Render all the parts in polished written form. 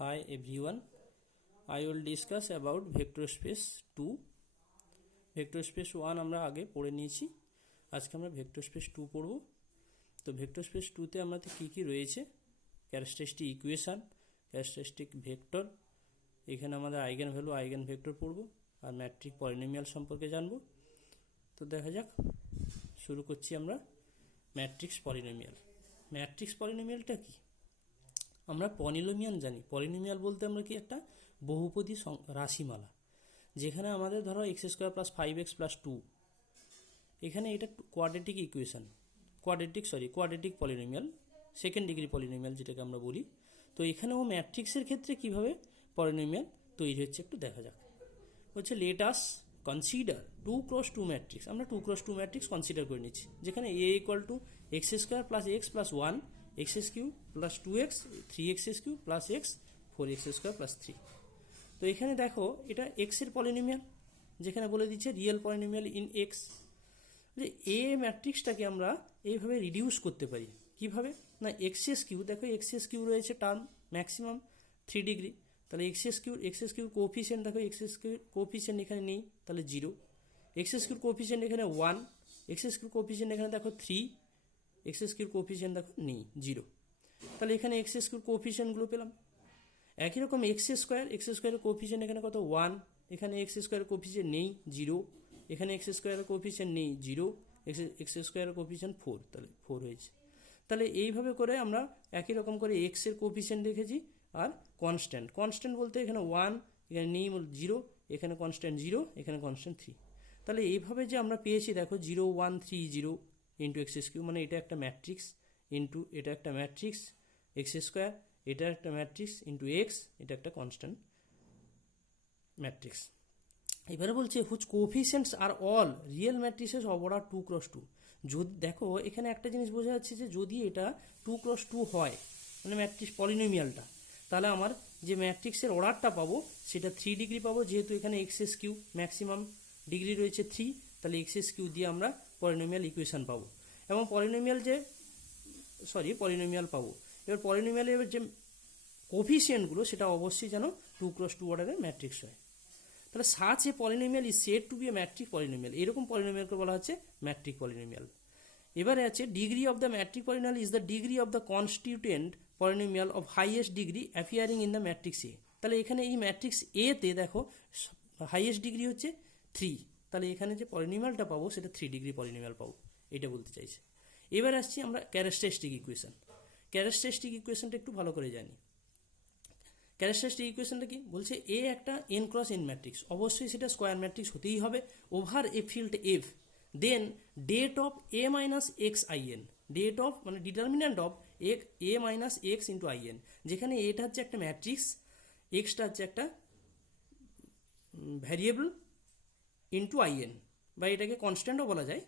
Hi everyone, I will discuss about vector space 2. Vector space 1 আমরা আগে পড়ে নিয়েছি, আজকে আমরা ভেক্টর স্পেস 2 পড়ব। তো ভেক্টর স্পেস 2তে আমাদের কী রয়েছে, ক্যারেক্টারিস্টিক ইকুয়েশান, ক্যারেক্টারিস্টিক ভেক্টর, এখানে আমাদের আইগেন ভ্যালু, আইগেন ভেক্টর পড়ব আর ম্যাট্রিক পলিনোমিয়াল সম্পর্কে জানব। তো দেখা যাক, শুরু করছি আমরা ম্যাট্রিক্স পলিনোমিয়াল। ম্যাট্রিক্স পলিনোমিয়ালটা কি? আমরা পলিনোমিয়াল জানি। পলিনোমিয়াল বলতে আমরা কি, একটা বহুপদী রাশিমালা, যেখানে আমাদের ধরো x² + 5x + 2, এখানে এটা quadratic equation, quadratic polynomial, second degree polynomial যেটাকে আমরা বলি। তো এখানেও ম্যাট্রিক্সের ক্ষেত্রে কিভাবে পলিনোমিয়াল তৈরি হচ্ছে একটু দেখা যাক। হচ্ছে let us consider 2x2 matrix. আমরা 2x2 ম্যাট্রিক্স কনসিডার করে নিচ্ছি, যেখানে a = x² + x + 1, x³ + 2x, 3x³ + x, 4x² + 3। তো এখানে দেখো, এটা x এর পলিনোমিয়াল, যেখানে বলে দিচ্ছে রিয়েল পলিনোমিয়াল ইন x। যে এ ম্যাট্রিক্সটাকে আমরা এইভাবে রিডিউস করতে পারি। কিভাবে না, x³ দেখো, x³ রয়েছে টার্ম ম্যাক্সিমাম 3 ডিগ্রি, তাহলে x³ কোফিসিয়েন্ট দেখো, x³ কোফিসিয়েন্ট এখানে নেই, তাহলে 0। x³ কোফিসিয়েন্ট এখানে 1, x³ কোফিসিয়েন্ট এখানে দেখো 3, x³ কোফিসিয়েন্ট দেখো নেই, 0। তাহলে এখানে x³ কোফিসিয়েন্টগুলো পেলাম। একই রকম x² কোফিসিয়েন্ট এখানে কত, 1, এখানে x² কোফিসিয়েন্ট নেই, 0, এখানে x² কোফিসিয়েন্ট নেই, 0, x² কোফিসিয়েন্ট 4, তাহলে 4 হয়েছে। তাহলে এইভাবে করে আমরা একই রকম করে x এর কোফিসিয়েন্ট দেখেছি। আর কনস্ট্যান্ট বলতে এখানে 1, এখানে নেই 0, এখানে কনস্ট্যান্ট 0, এখানে কনস্ট্যান্ট 3। তাহলে এইভাবে যে আমরা পেয়েছি দেখো 0 1 3 0 ইন্টু x³, মানে এটা একটা ম্যাট্রিক্স, ইন্টু এটা একটা ম্যাট্রিক্স x², এটা একটা ম্যাট্রিক্স ইন্টু x, এটা একটা কনস্ট্যান্ট ম্যাট্রিক্স। এবারে বলছে হুচ কোফিসিয়েন্টস আর all real matrices of order 2x2। যদি দেখো, এখানে একটা জিনিস বোঝা যাচ্ছে যে যদি এটা 2x2 হয়, মানে ম্যাট্রিক্স পলিনোমিয়ালটা, তাহলে আমার যে ম্যাট্রিক্সের অর্ডারটা পাবো সেটা 3 ডিগ্রি পাবো, যেহেতু এখানে x³ ম্যাক্সিমাম ডিগ্রি রয়েছে 3, তাহলে x³ দিয়ে আমরা পলিনোমিয়াল ইকুয়েশান পাবো, এবং পলিনোমিয়াল পাবো। এবার পলিনোমিয়ালের যে কোফিসিয়েন্টগুলো সেটা অবশ্যই যেন 2x2 অর্ডারের ম্যাট্রিক্স হয়। তাহলে such a polynomial is said to be a matrix polynomial, এরকম পলিনোমিয়ালকে বলা হচ্ছে ম্যাট্রিক পলিনোমিয়াল। এবারে আছে degree of the matrix polynomial is the degree of the constituent polynomial of highest degree appearing in the matrix A. তাহলে এখানে এই matrix এ তে দেখো হাইয়েস্ট ডিগ্রি হচ্ছে 3, তাহলে এখানে যে পলিনোমিয়ালটা পাবো সেটা 3 ডিগ্রি পলিনোমিয়াল পাবো, এটা বলতে চাইছে। এবার আসছি আমরা ক্যারেক্টারিস্টিক ইকুয়েশন। ক্যারেক্টারিস্টিক ইকুয়েশনটা একটু ভালো করে জানি। ক্যারেক্টারিস্টিক ইকুয়েশনটা কি বলছে, এ একটা n×n ম্যাট্রিক্স, অবশ্যই সেটা স্কোয়ার ম্যাট্রিক্স হতেই হবে, over a field F, then det of a - x in, det of মানে determinant of a - x into in, যেখানে এটা হচ্ছে একটা ম্যাট্রিক্স, এক্সটা হচ্ছে একটা ভ্যারিয়েবল ইন্টু in, বা এটাকে কনস্ট্যান্টও বলা যায়,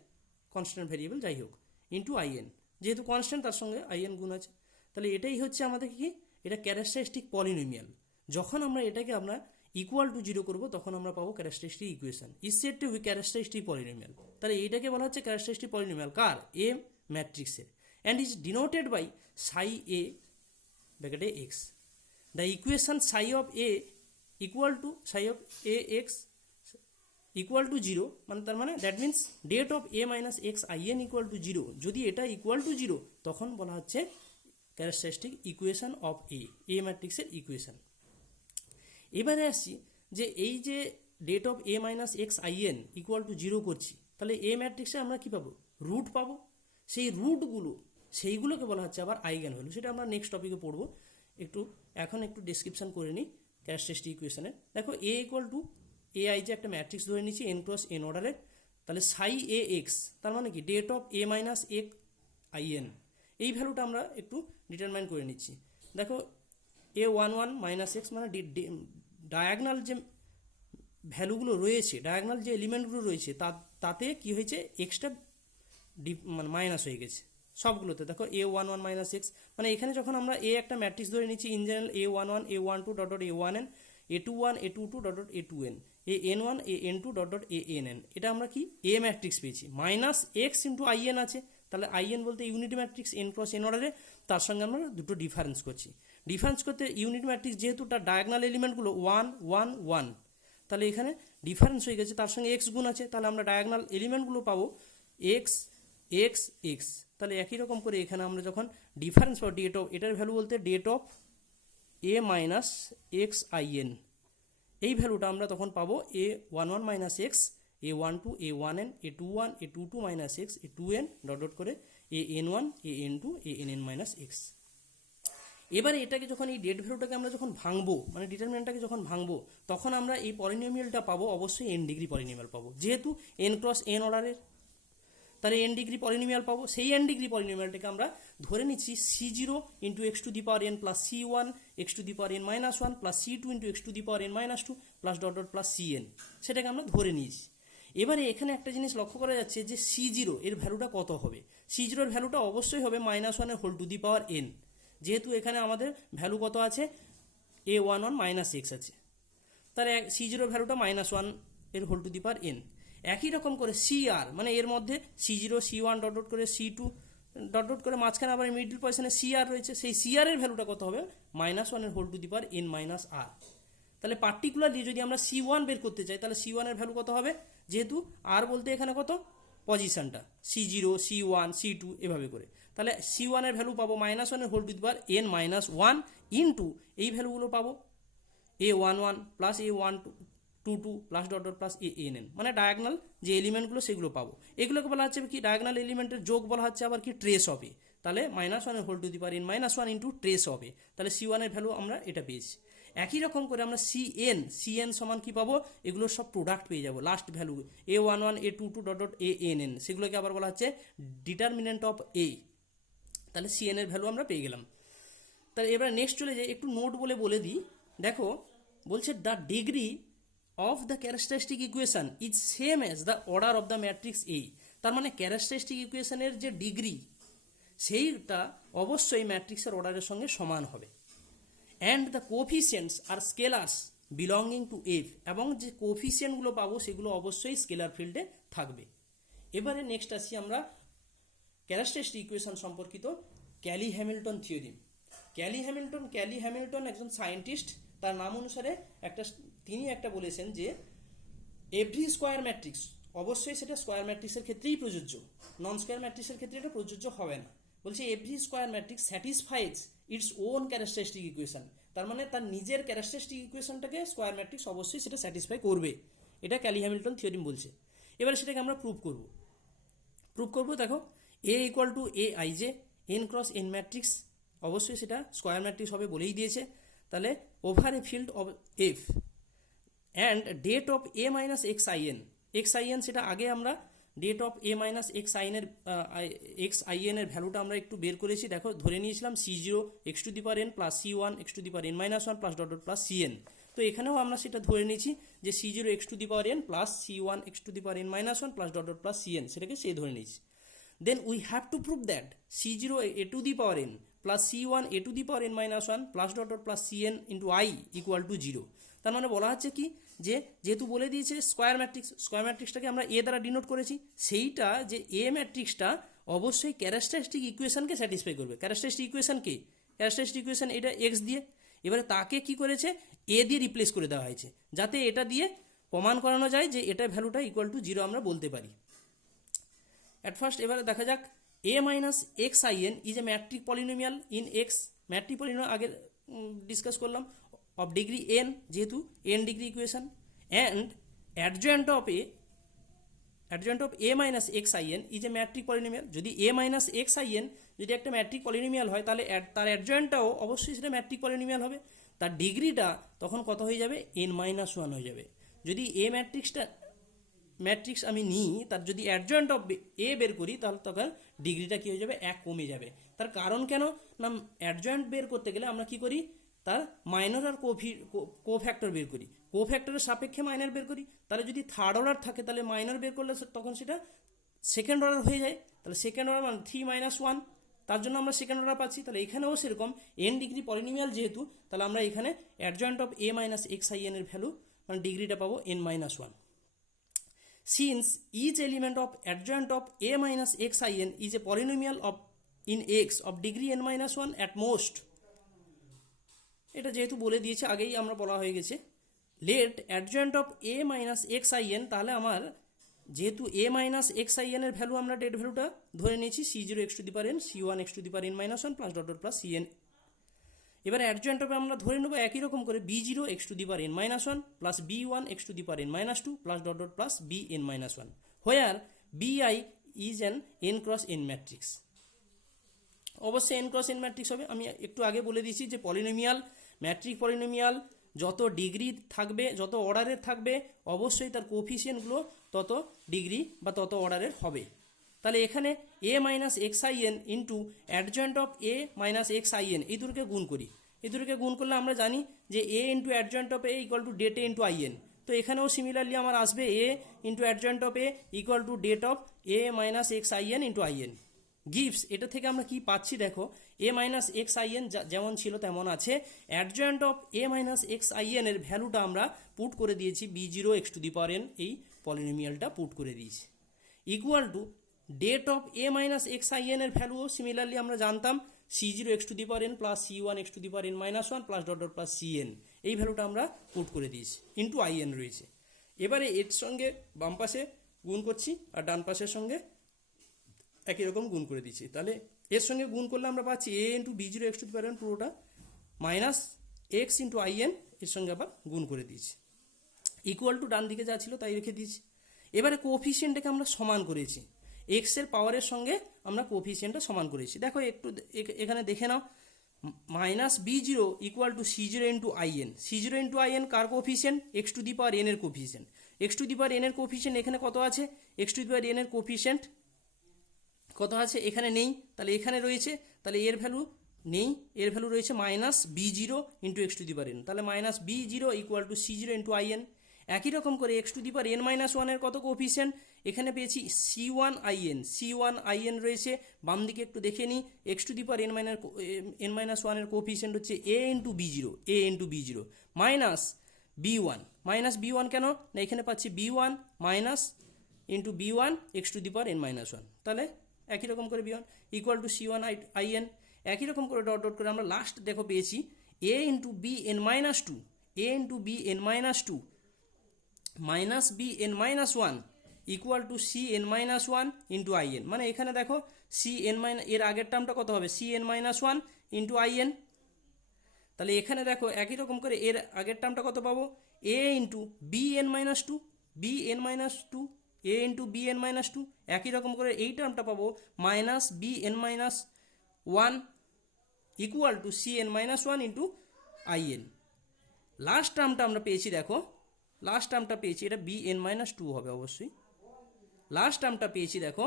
কনস্ট্যান্ট ভ্যারিয়েবল যাই হোক, ইন্টু in, যেহেতু কনস্ট্যান্ট তার সঙ্গে in গুণ আছে। তাহলে এটাই হচ্ছে আমাদের কি, এটা ক্যারেক্টারিস্টিক পলিনোমিয়াল। যখন আমরা এটাকে ইকুয়াল টু 0 করবো, তখন আমরা পাবো characteristic equation is said to be characteristic polynomial. তাহলে এইটাকে বলা হচ্ছে ক্যারেক্টারিস্টিক পলিনোমিয়াল কার, এ ম্যাট্রিক্সের, and is denoted by psi A ব্র্যাকেটে X. The equation psi of A equal to psi of A X equal to 0, মানে তার মানে that means det of a - x in equal to 0, যদি এটা equal to 0, তখন বলা হচ্ছে characteristic equation of এ ম্যাট্রিক্সের ইকুয়েশন। এবারে আসছি যে এই যে det of a - x in equal to 0 করছি, তাহলে এ ম্যাট্রিক্সে আমরা কি পাবো, রুট পাবো। সেই সেইগুলোকে বলা হচ্ছে আবার আইগেন ভ্যালু, সেটা আমরা নেক্সট টপিকে পড়বো। এখন একটু ডেসক্রিপশন করে নিই ক্যারেক্টারিস্টিক ইকুয়েশনের। দেখো a = ai যে একটা ম্যাট্রিক্স ধরে নিচ্ছি n×n অর্ডারের, তাহলে সাই এ এক্স, তার মানে কি date of a - x in, এই ভ্যালুটা আমরা একটু ডিটারমাইন করে নিচ্ছি। দেখো a11 - x, মানে ডায়াগনাল যে ভ্যালুগুলো রয়েছে, ডায়াগনাল যে এলিমেন্টগুলো রয়েছে, তাতে কি হয়েছে, এক্সটা মানে মাইনাস হয়ে গেছে সবগুলোতে। দেখো a11 - x, মানে এখানে যখন আমরা একটা ম্যাট্রিক্স ধরে নিচ্ছি, in general a11 a12 a1n, a21 a22 a2n, an1 an2 ann, এটা আমরা কি এ ম্যাট্রিক্স পেয়েছি, -x ইন্টু in আছে। তাহলে in বলতে ইউনিট ম্যাট্রিক্স n×n অর্ডারে, তার সঙ্গে আমরা দুটো ডিফারেন্স করছি। ডিফারেন্স করতে ইউনিট ম্যাট্রিক্স যেহেতু তার ডায়াগনাল এলিমেন্টগুলো 1 1 1, তাহলে এখানে ডিফারেন্স হয়ে গেছে, তার সঙ্গে এক্স গুণ আছে, তাহলে আমরা ডায়াগনাল এলিমেন্টগুলো পাবো এক্স এক্স এক্স। তাহলে একই রকম করে এখানে আমরা যখন ডিফারেন্স পাবো ডেট অফ, এটার ভ্যালু বলতে det of A minus X I N, এই ভ্যালুটা আমরা তখন পাবো A one one minus X, A one two, A one N, A two one, A two two minus X, A two N dot dot করে A N one, A N two, A N N minus X. এবারে এটাকে যখন এই date ভ্যালুটাকে আমরা যখন ভাঙবো, মানে ডিটারমিনেন্টটাকে যখন ভাঙবো, তখন আমরা এই পলিনোমিয়ালটা পাবো অবশ্যই এন ডিগ্রি পলিনোমিয়াল পাবো, যেহেতু এন ক্রস এন অর্ডারের, তাহলে এন ডিগ্রি পলিনোমিয়াল পাবো। সেই এন ডিগ্রি পলিনোমিয়ালটাকে আমরা ধরে নিচ্ছি C zero into X to the power N plus C one X to the power N minus one plus C two into X to the power N minus two plus dot dot plus C N, সেটাকে আমরা ধরে নিয়েছি। এবারে এখানে একটা জিনিস লক্ষ্য করা যাচ্ছে যে সি জিরো এর ভ্যালুটা কত হবে। সি জিরোর ভ্যালুটা অবশ্যই হবে মাইনাস ওয়ানের whole to the power N, যেহেতু এখানে আমাদের ভ্যালু কত আছে, A one one minus X আছে, তাহলে সি জিরোর ভ্যালুটা মাইনাস ওয়ান এর whole to the power N. একই রকম করে সি আর, মানে এর মধ্যে C zero C one dot dot করে সি টু ডট ডট করে মাঝখানে আবার মিডল পজিশনে সি আর রয়েছে, সেই সি আর এর ভ্যালুটা কত হবে, মাইনাস ওয়ানের whole to the power N minus R. তাহলে পার্টিকুলারলি যদি আমরা সি ওয়ান বের করতে চাই, তাহলে সি ওয়ানের ভ্যালু কত হবে, যেহেতু আর বলতে এখানে কত পজিশনটা, C zero C one C two এভাবে করে, তাহলে সি ওয়ানের ভ্যালু পাবো মাইনাস ওয়ানের whole to the power N minus one into এই ভ্যালুগুলো পাবো A one one plus A one two two two plus dot dot plus A N N, মানে ডায়াগনাল যে এলিমেন্টগুলো সেগুলো পাবো। এগুলোকে বলা হচ্ছে কি ডায়াগনাল এলিমেন্টের যোগ বলা হচ্ছে আবার কি ট্রেস হবে, তাহলে মাইনাস ওয়ানের whole to the power N minus one into trace হবে, তাহলে সি ওয়ানের ভ্যালু আমরা এটা পেয়েছি। একই রকম করে আমরা সি এন সমান কি পাবো, এগুলোর সব প্রোডাক্ট পেয়ে যাবো, last value A one one A two two dot dot A N N, সেগুলোকে আবার বলা হচ্ছে ডিটারমিনেন্ট অফ এ, তাহলে সি এন এর ভ্যালু আমরা পেয়ে গেলাম। তাহলে এবার নেক্সট চলে যাই, একটু নোট বলে দিই। দেখো বলছে the degree of the characteristic equation is same as the order of the matrix A, তার মানে ক্যারেক্টারিস্টিক ইকুয়েশনের যে ডিগ্রি সেইটা অবশ্যই ম্যাট্রিক্সের অর্ডারের সঙ্গে সমান হবে। And the coefficients are scalars belonging to F, এবং যে কোফিসিয়েন্টগুলো পাবো সেগুলো অবশ্যই স্কেলার ফিল্ডে থাকবে। এবারে নেক্সট আসি আমরা ক্যারেক্টারিস্টিক ইকুয়েশন সম্পর্কিত Kelly Hamilton theorem. Kelly Hamilton একজন সায়েন্টিস্ট, তার নাম অনুসারে তিনি একটা বলেছেন যে এভরি স্কোয়ার ম্যাট্রিক্স, অবশ্যই সেটা স্কোয়ার ম্যাট্রিক্সের ক্ষেত্রেই প্রযোজ্য, নন স্কোয়ার ম্যাট্রিক্সের ক্ষেত্রে এটা প্রযোজ্য হবে না। বলছে every square matrix স্যাটিসফাইজ its own characteristic equation, তার মানে তার নিজের ক্যারেক্টারিস্টিক ইকুয়েশনটাকে স্কোয়ার ম্যাট্রিক্স অবশ্যই সেটা স্যাটিসফাই করবে, এটা ক্যালি হ্যামিল্টন থিওরিম বলছে। এবারে সেটাকে আমরা প্রুভ করব। দেখো A equal to A I J N cross N matrix, অবশ্যই সেটা স্কোয়ার ম্যাট্রিক্স হবে বলেই দিয়েছে। তাহলে over a field of F and det of A minus X I N, সেটা আগে আমরা det of A minus X I N এর ভ্যালুটা আমরা একটু বের করেছি। দেখো ধরে নিয়েছিলাম C zero X to the power N plus C one X to the power N minus one plus dot dot plus C N, তো এখানেও আমরা সেটা ধরে নিয়েছি যে C zero X to the power N plus C one X to the power N minus one plus dot dot plus C N, সেটাকে সে ধরে নিয়েছি। Then we have to prove that C zero A to the power N plus C one A to the power N minus one plus dot dot plus C N into I equal to zero. তার মানে বলা হচ্ছে কি যে যেহেতু বলে দিয়েছে square ম্যাট্রিক্সটাকে আমরা এ দ্বারা ডিনোট করেছি, সেইটা যে এ ম্যাট্রিক্সটা অবশ্যই ক্যারেক্টারিস্টিক ইকুয়েশনকে স্যাটিসফাই করবে। ক্যারেক্টারিস্টিক ইকুয়েশন এটা এক্স দিয়ে, এবারে তাকে কি করেছে এ দিয়ে রিপ্লেস করে দেওয়া হয়েছে, যাতে এটা দিয়ে প্রমাণ করানো যায় যে এটা ভ্যালুটা ইকুয়াল টু জিরো আমরা বলতে পারি। অ্যাট ফার্স্ট এবারে দেখা যাক A minus X I N is a matrix polynomial in X, matrix polynomial আগে ডিসকাস করলাম, অফ ডিগ্রি এন, যেহেতু N degree equation, and adjoint of A minus X I N is a matrix polynomial. যদি A minus X I N যদি একটা matric polynomial হয়, তাহলে তার অ্যাডজয়েন্টটাও অবশ্যই সেটা ম্যাট্রিক পলিনোমিয়াল হবে, তার ডিগ্রিটা তখন কত হয়ে যাবে, এন মাইনাস ওয়ান হয়ে যাবে। যদি এ ম্যাট্রিক্স আমি নিই, তার যদি অ্যাডজয়েন্ট অফ এ বের করি, তাহলে তখন ডিগ্রিটা কী হয়ে যাবে, এক কমে যাবে। তার কারণ কেন না, অ্যাডজয়েন্ট বের করতে গেলে আমরা কি করি, তার মাইনর আর কোফ্যাক্টর বের করি, কোফ্যাক্টরের সাপেক্ষে মাইনর বের করি। তাহলে যদি থার্ড অর্ডার থাকে তাহলে মাইনর বের করলে তখন সেটা সেকেন্ড অর্ডার হয়ে যায়, তাহলে সেকেন্ড অর্ডার মানে 3 - 1, তার জন্য আমরা সেকেন্ড অর্ডার পাচ্ছি। তাহলে এখানেও সেরকম এন ডিগ্রি পলিনোমিয়াল যেহেতু, তাহলে আমরা এখানে adjoint of A minus X I N এর ভ্যালু মানে ডিগ্রিটা পাবো n - 1। Since each element of adjoint of a minus xin is a polynomial of in x of degree n - 1 at most, এটা যেহেতু বলে দিয়েছে আগেই আমরা বলা হয়ে গেছে, let adjoint of A minus X I N, তাহলে আমার যেহেতু A minus X I N এর ভ্যালু আমরা ডেট ভ্যালুটা ধরে নিয়েছি C zero X to the power N, C one X to the power N minus one plus dot dot plus C N. এবার adjoint অফে আমরা ধরে নেবো একই রকম করে B zero X to the power N minus one plus B one X to the power N minus two plus dot dot plus B N minus one, where B I is an N cross N matrix. অবশ্যই N cross N matrix হবে। আমি একটু আগে বলে দিয়েছি যে polynomial, matrix polynomial যত degree থাকবে, যত অর্ডারের থাকবে, অবশ্যই তার কোফিসিয়েন্টগুলো তত ডিগ্রি বা তত অর্ডারের হবে। তাহলে এখানে A minus X I N into adjoint of A minus X I N, এই দুটোকে গুণ করি। এই দুটোকে গুণ করলে আমরা জানি যে A into adjoint of A equal to det A into I N. তো এখানেও সিমিলারলি আমার আসবে A into adjoint of A equal to det of A minus X I N into I N. Gives, এটা থেকে আমরা কি পাচ্ছি দেখো, A minus X I N যেমন ছিল তেমন আছে, adjoint of A minus X I N এর ভ্যালুটা আমরা পুট করে দিয়েছি B zero X to the power N, এই পলিনোমিয়ালটা পুট করে দিয়েছি, equal to det of A minus X I N এর ভ্যালুও সিমিলারলি আমরা জানতাম C zero X to the power N plus C one X to the power N minus one plus dot dot plus C N, এই ভ্যালুটা আমরা put করে দিয়েছি into I N রয়েছে। এবারে এর সঙ্গে বাম পাশে গুণ করছি আর ডান পাশের সঙ্গে একই রকম গুণ করে দিচ্ছি। তাহলে এর সঙ্গে গুণ করলে আমরা পাচ্ছি A into B zero X to the power N পুরোটা minus X into I N, এর সঙ্গে আবার গুণ করে দিয়েছি, ইকুয়াল টু ডান দিকে যা ছিল তাই রেখে দিয়েছি। এবারে কোফিসিয়েন্টটাকে আমরা সমান করেছি, এক্স এর পাওয়ারের সঙ্গে আমরা কোফিসিয়েন্টটা সমান করেছি। দেখো একটু এখানে দেখে নাও, minus B zero equal to C zero into I N, C zero into I N কার coefficient, X to the power N এর coefficient, X to the power N এর কোফিসিয়েন্ট এখানে কত আছে, X to the power N এর coefficient কত আছে, এখানে নেই, তাহলে এখানে রয়েছে, তাহলে এর ভ্যালু নেই, এর ভ্যালু রয়েছে minus B zero into X to the power N, তাহলে minus B zero equal to C zero into I N. একই রকম করে X to the power N minus ওয়ানের কত কোফিসিয়েন্ট, এখানে পেয়েছি C one I N, C one I N রয়েছে, বাম দিকে একটু দেখে নিই, X to the power N minus ওয়ানের কোফিসিয়েন্ট হচ্ছে A into B zero, A into B zero minus B one, minus B one কেন না, এখানে পাচ্ছি B one minus into B one X to the power N minus one, তাহলে একই রকম করে B one equal to C one I N, একই রকম করে ডট ডট করে আমরা লাস্ট দেখো পেয়েছি A into B N minus two, A into B N minus two minus B N minus one equal to C N minus one into I N. মানে এখানে দেখো সি এন মাইনাস, এর আগের টার্মটা কত হবে, C N minus one into I N. তাহলে এখানে দেখো একই রকম করে এর আগের টার্মটা কত পাবো, A into B N minus two, B N minus two, A into B N minus two, একই রকম করে এই টার্মটা পাবো minus B N minus one equal to C N minus one into I N. Last টার্মটা আমরা পেয়েছি দেখো, লাস্ট টার্মটা পেয়েছি এটা বি এন মাইনাস টু হবে অবশ্যই, লাস্ট টার্মটা পেয়েছি দেখো,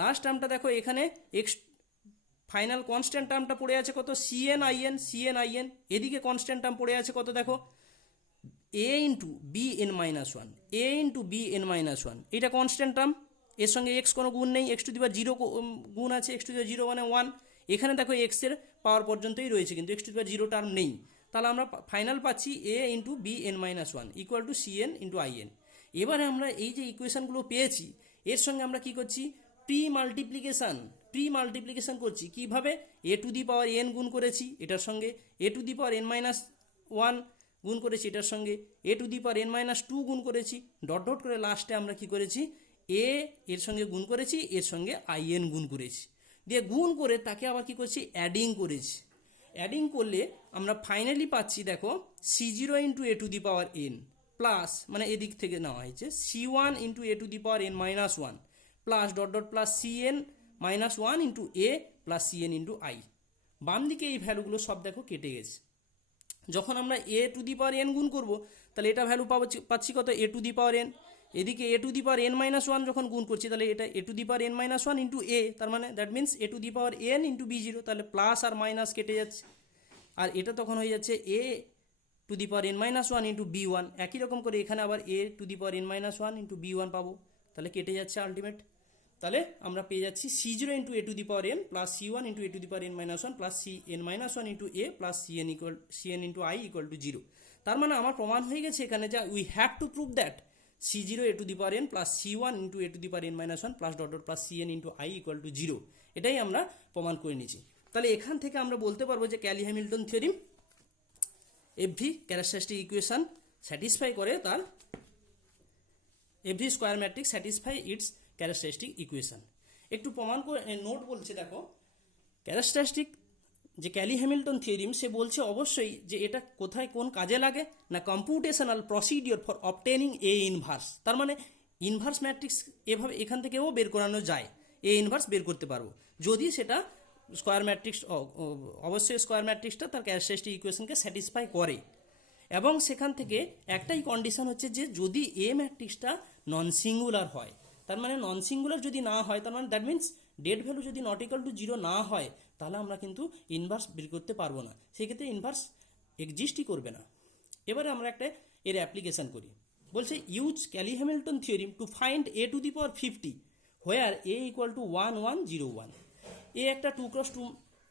লাস্ট টার্মটা দেখো এখানে এক্স ফাইনাল কনস্ট্যান্ট টার্মটা পড়ে আছে কত, C N I N, C N I N, এদিকে কনস্ট্যান্ট টার্ম পড়ে আছে কত দেখো A into B N minus one, A into B N minus one, এটা কনস্ট্যান্ট টার্ম, এর সঙ্গে এক্স কোনো গুণ নেই, X to the power zero গুণ আছে, X to the power zero মানে ওয়ান, এখানে দেখো এক্স এর পাওয়ার পর্যন্তই রয়েছে কিন্তু X to the power zero term নেই, তাহলে আমরা ফাইনাল পাচ্ছি A into B N minus one equal to C N into I N. এবারে আমরা এই যে ইকুয়েশনগুলো পেয়েছি এর সঙ্গে আমরা কি করছি, প্রি মাল্টিপ্লিকেশন করছি, কিভাবে, এ টু দি পাওয়ার এন গুণ করেছি এটার সঙ্গে, A to the power N minus one গুণ করেছি এটার সঙ্গে, A to the power N minus two গুণ করেছি, ডট ডট করে লাস্টে আমরা কি করেছি এ এর সঙ্গে গুণ করেছি, এর সঙ্গে আই এন গুণ করেছি, দিয়ে গুণ করে তাকে আবার কি করছি অ্যাডিং করেছি, অ্যাডিং করলে আমরা ফাইনালি পাচ্ছি দেখো C zero into A to the power N plus, মানে এদিক থেকে নেওয়া হয়েছে C one into A to the power N minus one plus dot dot plus C N minus one into A plus C N into I. বাম দিকে এই ভ্যালুগুলো সব দেখো কেটে গেছে, যখন আমরা এ টু দি পাওয়ার এন গুণ করবো তাহলে এটা ভ্যালু পাচ্ছি কত, এ টু দি পাওয়ার এন, এদিকে A to the power N minus one যখন গুণ করছি তাহলে এটা A to the power N minus one into A, তার মানে that means A to the power N into B zero, তাহলে প্লাস আর মাইনাস কেটে যাচ্ছে, আর এটা তখন হয়ে যাচ্ছে A to the power N minus one into B one, একই রকম করে এখানে আবার A to the power N minus one into B one পাবো, তাহলে কেটে যাচ্ছে আলটিমেট, তাহলে আমরা পেয়ে যাচ্ছি C zero into A to the power N plus C one into A to the power N minus one plus C N minus one into A plus C N into I equal to zero. তার মানে আমার প্রমাণ হয়ে গেছে এখানে যা we have to prove that C zero A to the power N plus C one into A to the power N minus one plus dot dot plus C N into I equal to zero, এটাই আমরা প্রমাণ করে নিয়েছি। তাহলে এখান থেকে আমরা বলতে পারবো যে Kelly Hamilton theorem every characteristic equation satisfy করে তার every square matrix satisfy it's characteristic equation. একটু প্রমাণ করে নোট বলছে, দেখো ক্যারেক্টারিস্টিক যে ক্যালি হ্যামিল্টন থিওরিম, সে বলছে অবশ্যই যে এটা কোথায় কোন কাজে লাগে না computational procedure for obtaining A inverse. তার মানে ইনভার্স ম্যাট্রিক্স এভাবে এখান থেকেও বের করানো যায়, এ ইনভার্স বের করতে পারবো যদি সেটা স্কোয়ার ম্যাট্রিক্স, অবশ্যই স্কোয়ার ম্যাট্রিক্সটা তার ক্যারেক্টারিস্টিক ইকুয়েশনকে স্যাটিসফাই করে। এবং সেখান থেকে একটাই কন্ডিশন হচ্ছে যে যদি এ ম্যাট্রিক্সটা নন সিঙ্গুলার হয়, তার মানে নন সিঙ্গুলার যদি না হয়, তার মানে দ্যাট মিনস ডেট ভ্যালু যদি নট ইকুয়াল টু 0 না হয়, তাহলে আমরা কিন্তু ইনভার্স বের করতে পারবো না, সেক্ষেত্রে ইনভার্স এক্সিস্টই করবে না। এবারে আমরা একটা এর অ্যাপ্লিকেশন করি। বলছে use Kelly Hamilton theorem to find a two the power 50 where a equal two 1 1 0 1। এ একটা 2x2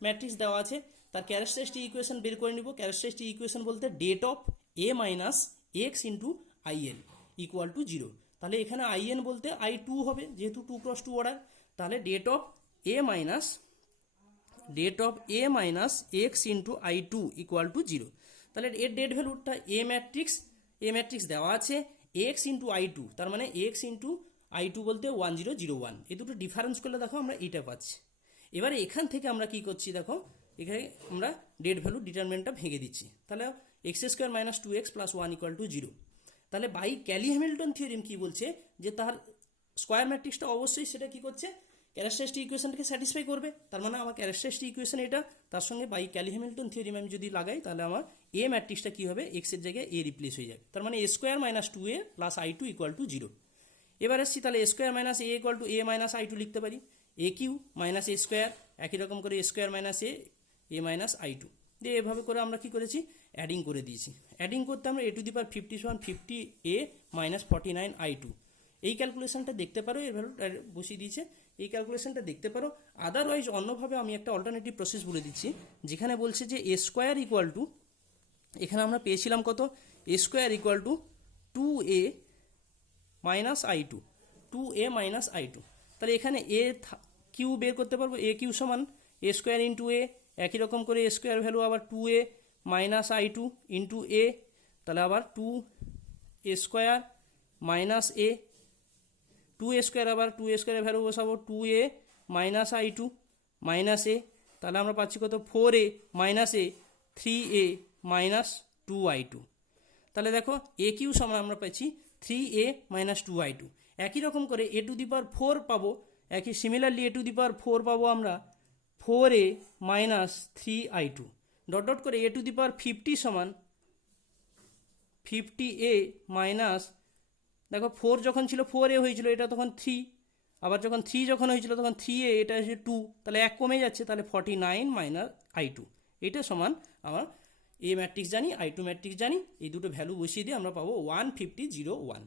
ম্যাট্রিক্স দেওয়া আছে, তার ক্যারেক্টারিস্টিক ইকুয়েশন বের করে নিব। ক্যারেক্টারিস্টিক ইকুয়েশন বলতে det of a minus X into I N equal to 0। তাহলে এখানে আইএন বলতে i2 হবে, যেহেতু 2x2 অর্ডার। তাহলে det of a minus X into i2 equal to 0। তাহলে এর ডেট ভ্যালুটা এ ম্যাট্রিক্স দেওয়া আছে এক্স ইন্টু i2, তার মানে এক্স ইন্টু i2 বলতে 1 0 0 1। এই দুটো ডিফারেন্স করলে দেখো আমরা এইটা পাচ্ছি। এবারে এখান থেকে আমরা কি করছি, দেখো এখানে আমরা ডেট ভ্যালু ডিটারমিনেন্টটা ভেঙে দিচ্ছি। তাহলে x square minus 2x plus 1 equal to 0। তাহলে বাই ক্যালি হ্যামিল্টন থিওরিম কি বলছে যে তার স্কোয়ার ম্যাট্রিক্সটা অবশ্যই সেটা কি করছে, ক্যারেক্টারিস্টিক ইকুয়েশনটাকে স্যাটিসফাই করবে। তার মানে আমার ক্যারেক্টারিস্টিক ইকুয়েশন এটা, তার সঙ্গে বাই ক্যালি হ্যামিল্টন থিওরিম আমি যদি লাগাই, তাহলে আমার এ ম্যাট্রিক্সটা কি হবে, এক্স এর জায়গায় এ রিপ্লেস হয়ে যাবে। তার মানে a square minus 2a plus i2 equal to 0। এবার আসছি, তাহলে a square minus a equal to a minus i2 লিখতে পারি। a cube minus a square, একই রকম করে a square minus a minus i2 দিয়ে এভাবে করে আমরা কি করেছি, অ্যাডিং করে দিয়েছি। অ্যাডিং করতে আমরা a two the power 50 minus 49 i2, এই ক্যালকুলেশনটা দেখতে পারো, এর ভ্যালুটা বসিয়ে দিয়েছে, এই ক্যালকুলেশনটা দেখতে পারো। আদারওয়াইজ অন্যভাবে আমি একটা অল্টারনেটিভ প্রসেস বলে দিচ্ছি, যেখানে বলছে যে a স্কোয়ার ইকুয়াল টু, এখানে আমরা পেয়েছিলাম কত, a square equal to 2a minus i2, 2a minus i2। তাহলে এখানে a কিউ বের করতে পারবো, a কিউ সমান a স্কোয়ার ইন্টু a, একই রকম করে a স্কোয়ার ভ্যালু আবার 2a minus i2 into a, তাহলে আবার 2a square minus a, 2a square, আবার 2a স্কোয়ারের ভ্যালু বসাবো 2a minus i2 minus a, তাহলে আমরা পাচ্ছি কত, 4a minus a 3a minus 2i2। তাহলে দেখো a কিউ সমান আমরা পাচ্ছি 3a মাইনাস 2i2। একই রকম করে a টু দি পাওয়ার 4 পাবো, একই সিমিলারলি a টু দি পাওয়ার 4 পাবো আমরা 4a minus 3i2 dot dot করে a টু দি পাওয়ার 50 সমান 50a মাইনাস, দেখো 4 যখন ছিল 4a হয়েছিল, এটা তখন 3, আবার যখন 3 যখন হয়েছিল তখন 3a, এটা হচ্ছে 2, তাহলে 1 কমে যাচ্ছে, তাহলে 49 মাইনাস i2, এটা সমান আমার এ ম্যাট্রিক্স জানি, i2 ম্যাট্রিক্স জানি, এই দুটো ভ্যালু বসিয়ে দিয়ে আমরা পাবো 150 0 1।